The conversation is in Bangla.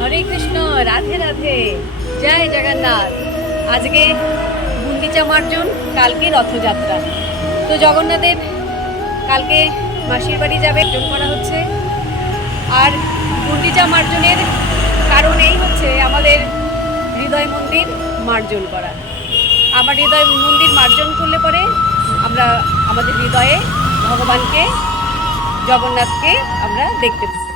হরে কৃষ্ণ, রাধে রাধে। জয় জগন্নাথ। আজকে গুন্ডিচা মার্জন, কালকে রথযাত্রা। তো জগন্নাথের কালকে মাসির বাড়ি যাবে অর্জন করা হচ্ছে। আর গুন্ডিচা মার্জনের কারণ এই হচ্ছে আমাদের হৃদয় মন্দির মার্জন করা। আমার হৃদয় মন্দির মার্জন করলে পরে আমরা আমাদের হৃদয়ে ভগবানকে জগন্নাথকে আমরা দেখতে পাই।